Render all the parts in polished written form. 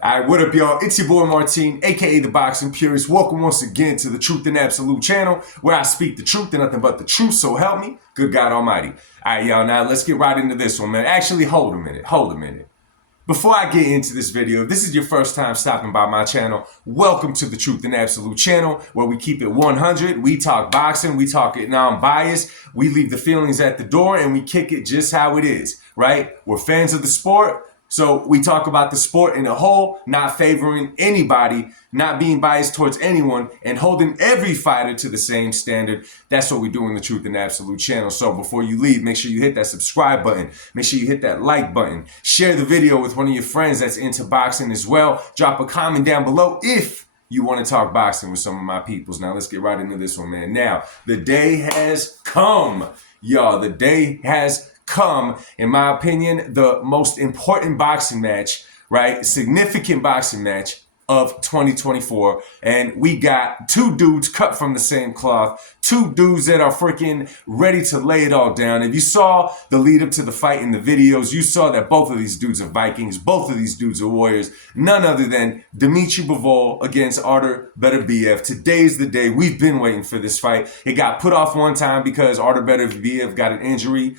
Alright, what up, y'all? It's your boy Martine, aka the Boxing Purist. Welcome once again to the Truth and Absolute channel, where I speak the truth and nothing but the truth, so help me, good God Almighty. Alright, y'all, now let's get right into this one, man. Actually, hold a minute. Before I get into this video, if this is your first time stopping by my channel, welcome to the Truth and Absolute channel, where we keep it 100. We talk boxing, we talk it non-biased, we leave the feelings at the door, and we kick it just how it is, right? We're fans of the sport. So we talk about the sport in a whole, not favoring anybody, not being biased towards anyone, and holding every fighter to the same standard. That's what we do in the Truth and Absolute channel. So before you leave, make sure you hit that subscribe button. Make sure you hit that like button. Share the video with one of your friends that's into boxing as well. Drop a comment down below if you want to talk boxing with some of my peoples. Now let's get right into this one, man. Now, the day has come, y'all. The day has come, in my opinion, the most important boxing match, right? Significant boxing match of 2024. And we got two dudes cut from the same cloth, two dudes that are freaking ready to lay it all down. If you saw the lead up to the fight in the videos, you saw that both of these dudes are Vikings, both of these dudes are warriors, none other than Dmitry Bivol against Artur Beterbiev. Today's the day. We've been waiting for this fight. It got put off one time because Artur Beterbiev got an injury.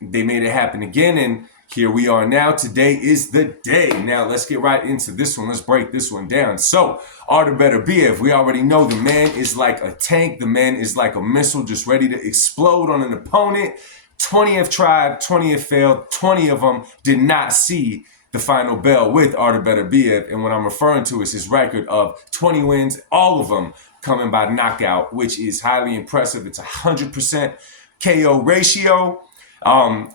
They made it happen again, and here we are now. Today is the day. Now, let's get right into this one. Let's break this one down. So, Artur Beterbiev, we already know the man is like a tank. The man is like a missile just ready to explode on an opponent. 20 have tried, 20 have failed, 20 of them did not see the final bell with Artur Beterbiev. And what I'm referring to is his record of 20 wins, all of them coming by knockout, which is highly impressive. It's 100% KO ratio.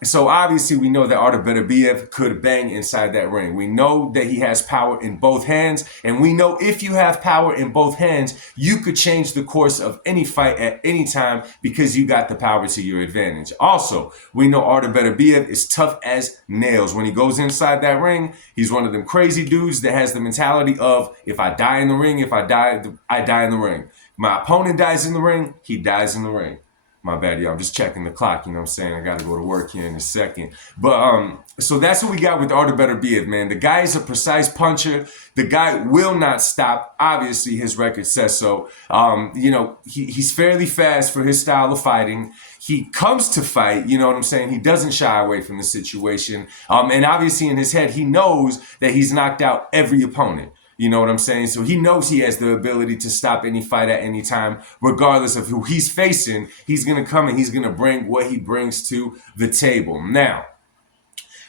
So obviously we know that Artur Beterbiev could bang inside that ring. We know that he has power in both hands, and we know if you have power in both hands, you could change the course of any fight at any time because you got the power to your advantage. Also, we know Artur Beterbiev is tough as nails. When he goes inside that ring, he's one of them crazy dudes that has the mentality of, if I die in the ring, if I die in the ring. My opponent dies in the ring, he dies in the ring. My bad, y'all. I'm just checking the clock, you know what I'm saying? I got to go to work here in a second. But, so that's what we got with Artur Beterbiev, man. The guy is a precise puncher. The guy will not stop. Obviously, his record says so. You know, he's fairly fast for his style of fighting. He comes to fight, you know what I'm saying? He doesn't shy away from the situation. And obviously, in his head, he knows that he's knocked out every opponent. You know what I'm saying? So he knows he has the ability to stop any fight at any time, regardless of who he's facing. He's going to come and he's going to bring what he brings to the table. Now,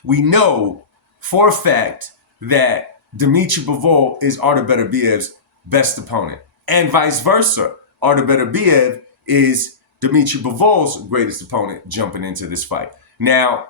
we know for a fact that Dmitry Bivol is Artur Beterbiev's best opponent, and vice versa. Artur Beterbiev is Dmitry Bivol's greatest opponent jumping into this fight. Now,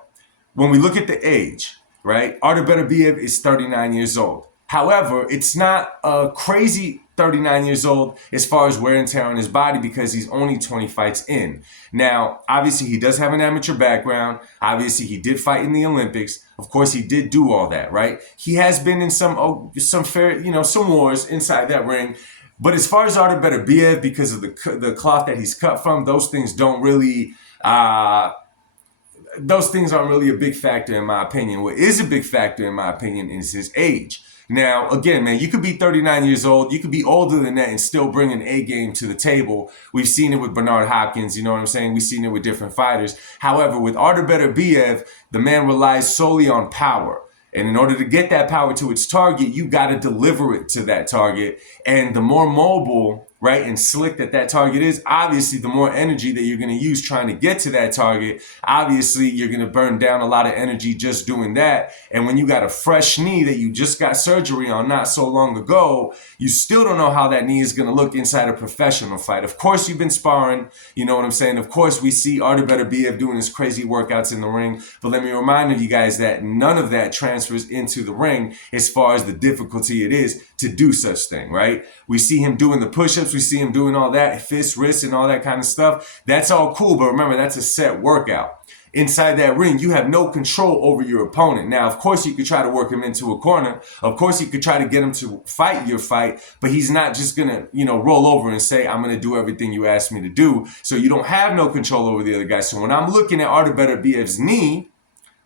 when we look at the age, right, Artur Beterbiev is 39 years old. However, it's not a crazy 39 years old as far as wear and tear on his body because he's only 20 fights in. Now, obviously, he does have an amateur background. Obviously, he did fight in the Olympics. Of course, he did do all that, right? He has been in some wars inside that ring. But as far as Artur Beterbiev, because of the cloth that he's cut from, those things aren't really a big factor in my opinion. What is a big factor in my opinion is his age. Now, again, man, you could be 39 years old. You could be older than that and still bring an A game to the table. We've seen it with Bernard Hopkins. You know what I'm saying? We've seen it with different fighters. However, with Artur Beterbiev, the man relies solely on power. And in order to get that power to its target, you got to deliver it to that target. And the more mobile, right, and slick that target is, obviously, the more energy that you're going to use trying to get to that target. Obviously, you're going to burn down a lot of energy just doing that. And when you got a fresh knee that you just got surgery on not so long ago, you still don't know how that knee is going to look inside a professional fight. Of course, you've been sparring. You know what I'm saying? Of course, we see Artur Beterbiev doing his crazy workouts in the ring. But let me remind you guys that none of that transfers into the ring as far as the difficulty it is to do such thing, right? We see him doing the push-ups. We see him doing all that, fists, wrists, and all that kind of stuff. That's all cool, but remember, that's a set workout. Inside that ring, you have no control over your opponent. Now, of course, you could try to work him into a corner. Of course, you could try to get him to fight your fight, but he's not just going to, roll over and say, I'm going to do everything you asked me to do. So you don't have no control over the other guy. So when I'm looking at Artur Beterbiev's knee,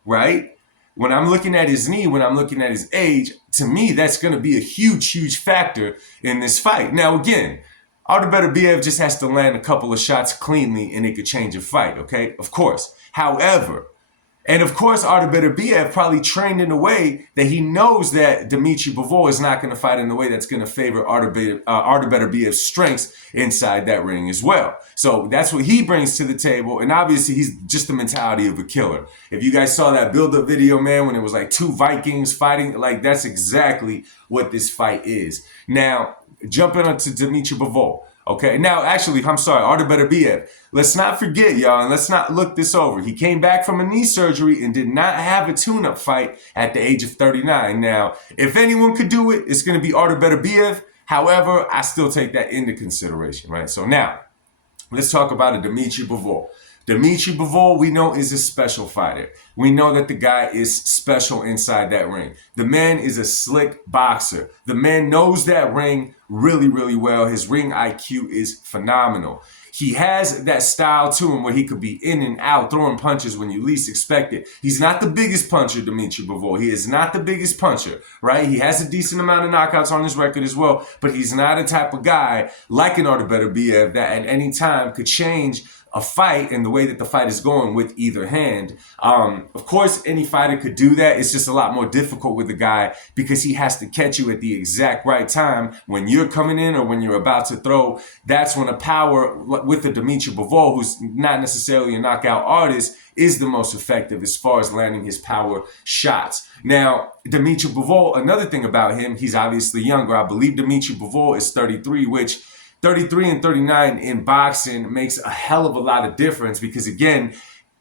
right, when I'm looking at his knee, when I'm looking at his age, to me, that's going to be a huge, huge factor in this fight. Now, again, Artur Beterbiev just has to land a couple of shots cleanly and it could change a fight, okay? Of course. However, and of course, Artur Beterbiev probably trained in a way that he knows that Dmitry Bivol is not going to fight in a way that's going to favor Artur Beterbiev's strengths inside that ring as well. So that's what he brings to the table. And obviously, he's just the mentality of a killer. If you guys saw that build-up video, man, when it was like two Vikings fighting, like that's exactly what this fight is. Now, jumping onto Dmitry Bivol. Okay, now actually, I'm sorry, Artur Beterbiev. Let's not forget, y'all, and let's not look this over. He came back from a knee surgery and did not have a tune-up fight at the age of 39. Now, if anyone could do it, it's going to be Artur Beterbiev. However, I still take that into consideration, right? So now, let's talk about a Dmitry Bivol. Dmitry Bivol, we know, is a special fighter. We know that the guy is special inside that ring. The man is a slick boxer. The man knows that ring really, really well. His ring IQ is phenomenal. He has that style to him where he could be in and out, throwing punches when you least expect it. He's not the biggest puncher, Dmitry Bivol. He is not the biggest puncher, right? He has a decent amount of knockouts on his record as well, but he's not a type of guy like an Artur Beterbiev that at any time could change a fight and the way that the fight is going with either hand. Of course, any fighter could do that. It's just a lot more difficult with a guy because he has to catch you at the exact right time when you're coming in or when you're about to throw. That's when a power with a Dmitry Bivol, who's not necessarily a knockout artist, is the most effective as far as landing his power shots. Now, Dmitry Bivol, another thing about him, he's obviously younger. I believe Dmitry Bivol is 33, which 33 and 39 in boxing makes a hell of a lot of difference because, again,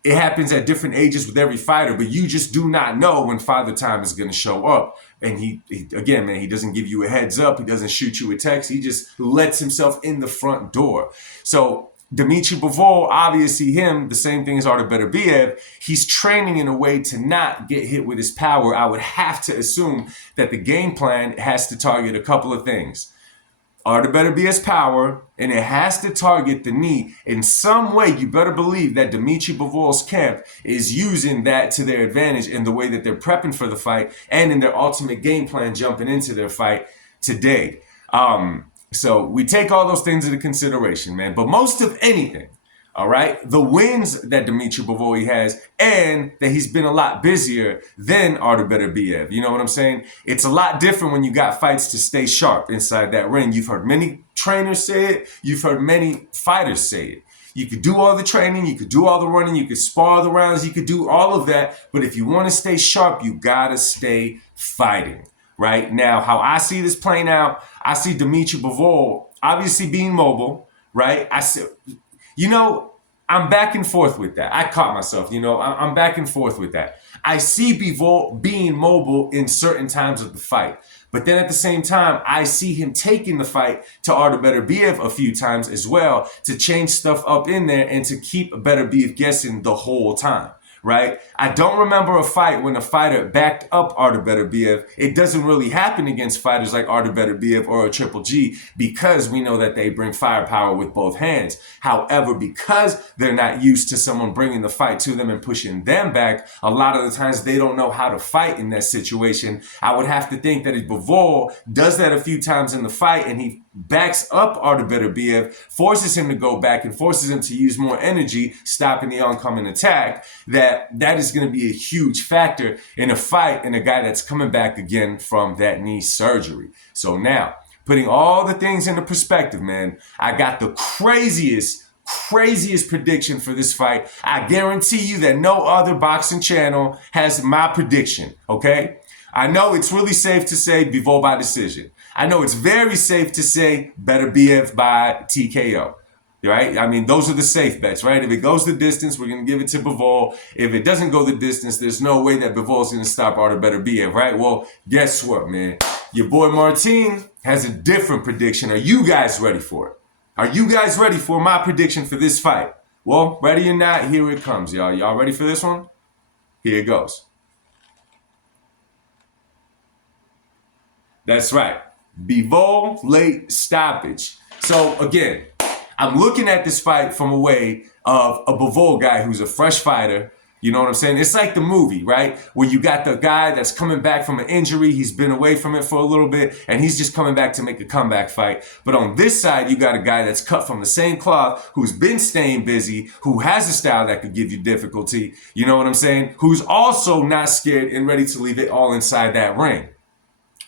it happens at different ages with every fighter, but you just do not know when Father Time is going to show up. And he again, man, he doesn't give you a heads up. He doesn't shoot you a text. He just lets himself in the front door. So Dmitry Bivol, obviously him, the same thing as Artur Beterbiev, he's training in a way to not get hit with his power. I would have to assume that the game plan has to target a couple of things. Artur Beterbiev's power, and it has to target the knee. In some way, you better believe that Dmitry Bivol's camp is using that to their advantage in the way that they're prepping for the fight and in their ultimate game plan jumping into their fight today. So we take all those things into consideration, man. But most of anything, all right, the wins that Dmitry Bivol has, and that he's been a lot busier than Artur Beterbiev. You know what I'm saying? It's a lot different when you got fights to stay sharp inside that ring. You've heard many trainers say it. You've heard many fighters say it. You could do all the training. You could do all the running. You could spar the rounds. You could do all of that. But if you want to stay sharp, you got to stay fighting. Right? Now, how I see this playing out, I see Dmitry Bivol obviously being mobile. Right? I'm back and forth with that. I caught myself, I'm back and forth with that. I see Bivol being mobile in certain times of the fight. But then at the same time, I see him taking the fight to Artur Beterbiev a few times as well to change stuff up in there and to keep Beterbiev guessing the whole time. Right? I don't remember a fight when a fighter backed up Artur Beterbiev. It doesn't really happen against fighters like Artur Beterbiev or a Triple G because we know that they bring firepower with both hands. However, because they're not used to someone bringing the fight to them and pushing them back, a lot of the times they don't know how to fight in that situation. I would have to think that if Bivol does that a few times in the fight and he backs up Artur Beterbiev, forces him to go back and forces him to use more energy, stopping the oncoming attack, that is going to be a huge factor in a fight and a guy that's coming back again from that knee surgery. So now, putting all the things into perspective, man, I got the craziest prediction for this fight. I guarantee you that no other boxing channel has my prediction, okay? I know it's really safe to say Bivol by decision. I know it's very safe to say Beterbiev by TKO, right? I mean, those are the safe bets, right? If it goes the distance, we're going to give it to Bivol. If it doesn't go the distance, there's no way that Bivol's going to stop Artur Beterbiev, right? Well, guess what, man? Your boy Martin has a different prediction. Are you guys ready for it? Are you guys ready for my prediction for this fight? Well, ready or not, here it comes, y'all. Y'all ready for this one? Here it goes. That's right. Bivol late stoppage. So again, I'm looking at this fight from a way of a Bivol guy who's a fresh fighter, You know what I'm saying? It's like the movie, right? Where you got the guy that's coming back from an injury. He's been away from it for a little bit, and he's just coming back to make a comeback fight. But on this side, you got a guy that's cut from the same cloth, who's been staying busy, who has a style that could give you difficulty. You know what I'm saying? Who's also not scared and ready to leave it all inside that ring.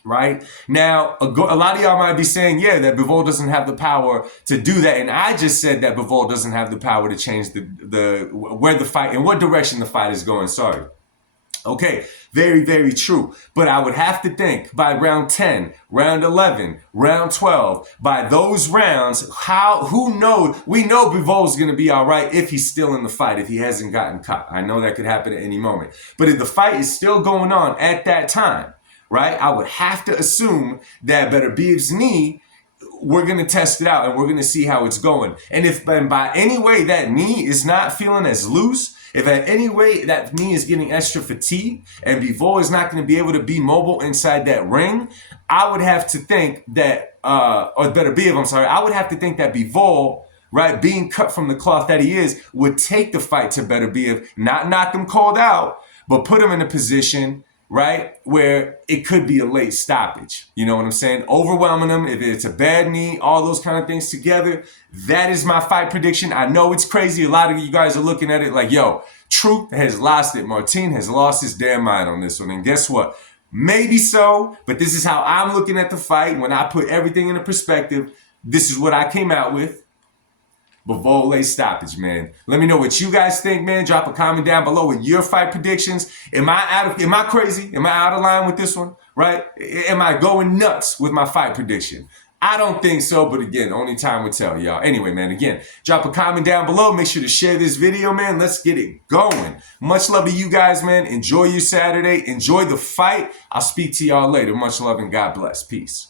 Right now, a lot of y'all might be saying, yeah, that Bivol doesn't have the power to do that, and I just said that Bivol doesn't have the power to change the where the fight, in what direction the fight is going. Sorry. Okay, very, very true. But I would have to think by round 10, round 11, round 12, by those rounds, who knows? We know Bivol's going to be all right if he's still in the fight, if he hasn't gotten caught. I know that could happen at any moment. But if the fight is still going on at that time, right, I would have to assume that Beterbiev's knee, we're going to test it out and we're going to see how it's going. And if by any way that knee is not feeling as loose, if at any way that knee is getting extra fatigue and Bivol is not going to be able to be mobile inside that ring, I would have to think that, or Beterbiev, I'm sorry, I would have to think that Bivol, right, being cut from the cloth that he is, would take the fight to Beterbiev, not knock him cold out, but put him in a position, right, where it could be a late stoppage. You know what I'm saying? Overwhelming him, if it's a bad knee, all those kind of things together. That is my fight prediction. I know it's crazy. A lot of you guys are looking at it like, yo, Truth has lost it. Martin has lost his damn mind on this one. And guess what? Maybe so, but this is how I'm looking at the fight. When I put everything into perspective, this is what I came out with. Bivol late stoppage, man. Let me know what you guys think, man. Drop a comment down below with your fight predictions. Am I crazy? Am I out of line with this one? Right? Am I going nuts with my fight prediction? I don't think so, but again, only time will tell, y'all. Anyway, man, again, drop a comment down below. Make sure to share this video, man. Let's get it going. Much love to you guys, man. Enjoy your Saturday. Enjoy the fight. I'll speak to y'all later. Much love and God bless. Peace.